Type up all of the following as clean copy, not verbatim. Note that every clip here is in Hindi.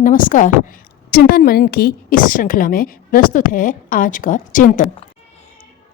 नमस्कार। चिंतन मनन की इस श्रृंखला में प्रस्तुत है आज का चिंतन।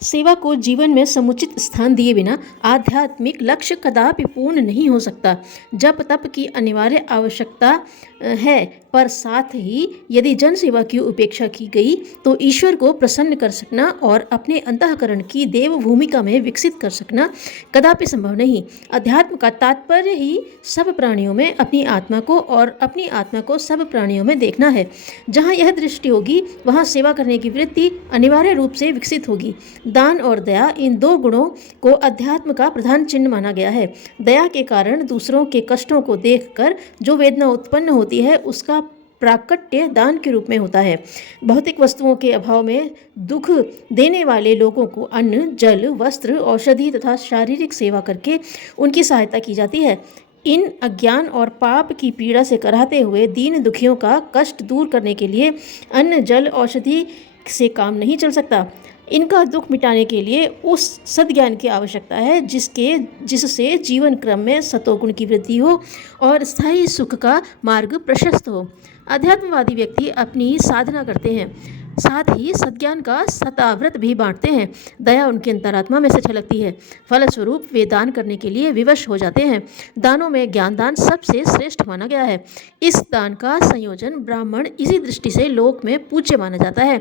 सेवा को जीवन में समुचित स्थान दिए बिना आध्यात्मिक लक्ष्य कदापि पूर्ण नहीं हो सकता। जप तप की अनिवार्य आवश्यकता है, पर साथ ही यदि जन सेवा की उपेक्षा की गई तो ईश्वर को प्रसन्न कर सकना और अपने अंतःकरण की देव भूमिका में विकसित कर सकना कदापि संभव नहीं। अध्यात्म का तात्पर्य ही सब प्राणियों में अपनी आत्मा को और अपनी आत्मा को सब प्राणियों में देखना है। जहाँ यह दृष्टि होगी वहाँ सेवा करने की वृत्ति अनिवार्य रूप से विकसित होगी। दान और दया, इन दो गुणों को अध्यात्म का प्रधान चिन्ह माना गया है। दया के कारण दूसरों के कष्टों को देखकर जो वेदना उत्पन्न होती है उसका प्राकट्य दान के रूप में होता है। भौतिक वस्तुओं के अभाव में दुख देने वाले लोगों को अन्न, जल, वस्त्र, औषधि तथा शारीरिक सेवा करके उनकी सहायता की जाती है। इन अज्ञान और पाप की पीड़ा से कराहते हुए दीन दुखियों का कष्ट दूर करने के लिए अन्न, जल, औषधि से काम नहीं चल सकता। इनका दुख मिटाने के लिए उस सद्ज्ञान की आवश्यकता है जिससे जीवन क्रम में सतोगुण की वृद्धि हो और स्थायी सुख का मार्ग प्रशस्त हो। अध्यात्मवादी व्यक्ति अपनी साधना करते हैं, साथ ही सद्ज्ञान का सताव्रत भी बांटते हैं। दया उनकी अंतरात्मा में से छलकती है, फलस्वरूप वे दान करने के लिए विवश हो जाते हैं। दानों में ज्ञान दान सबसे श्रेष्ठ माना गया है। इस दान का संयोजन ब्राह्मण इसी दृष्टि से लोक में पूज्य माना जाता है।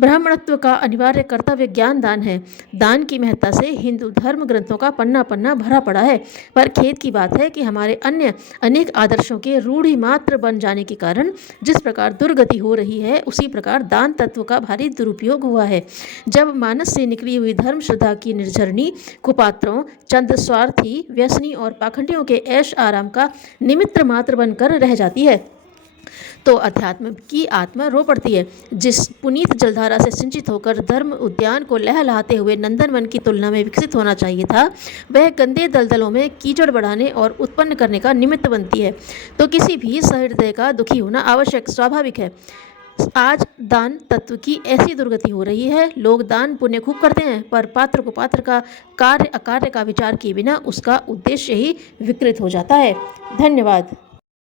ब्राह्मणत्व का अनिवार्य कर्तव्य ज्ञान दान है। दान की महत्ता से हिंदू धर्म ग्रंथों का पन्ना पन्ना भरा पड़ा है, पर खेद की बात है कि हमारे अन्य अनेक आदर्शों के रूढ़ि मात्र बन जाने के कारण जिस प्रकार दुर्गति हो रही है, उसी प्रकार दान तत्व का भारी दुरुपयोग हुआ है। जब मानस से निकली हुई धर्म श्रद्धा की निर्झरनी कुपात्रों, चंद स्वार्थी, व्यसनी और पाखंडियों के ऐश आराम का निमित्त मात्र बनकर रह जाती है तो अध्यात्म की आत्मा रो पड़ती है। जिस पुनीत जलधारा से सिंचित होकर धर्म उद्यान को लहलहाते हुए नंदनवन की तुलना में विकसित होना चाहिए था, वह गंदे दलदलों में कीचड़ बढ़ाने और उत्पन्न करने का निमित्त बनती है। तो किसी भी सहृदय का दुखी होना आवश्यक, स्वाभाविक है। आज दान तत्व की ऐसी दुर्गति हो रही है। लोग दान पुण्य खूब करते हैं, पर पात्र को पात्र का, कार्य अकार्य का विचार किए बिना उसका उद्देश्य ही विकृत हो जाता है। धन्यवाद।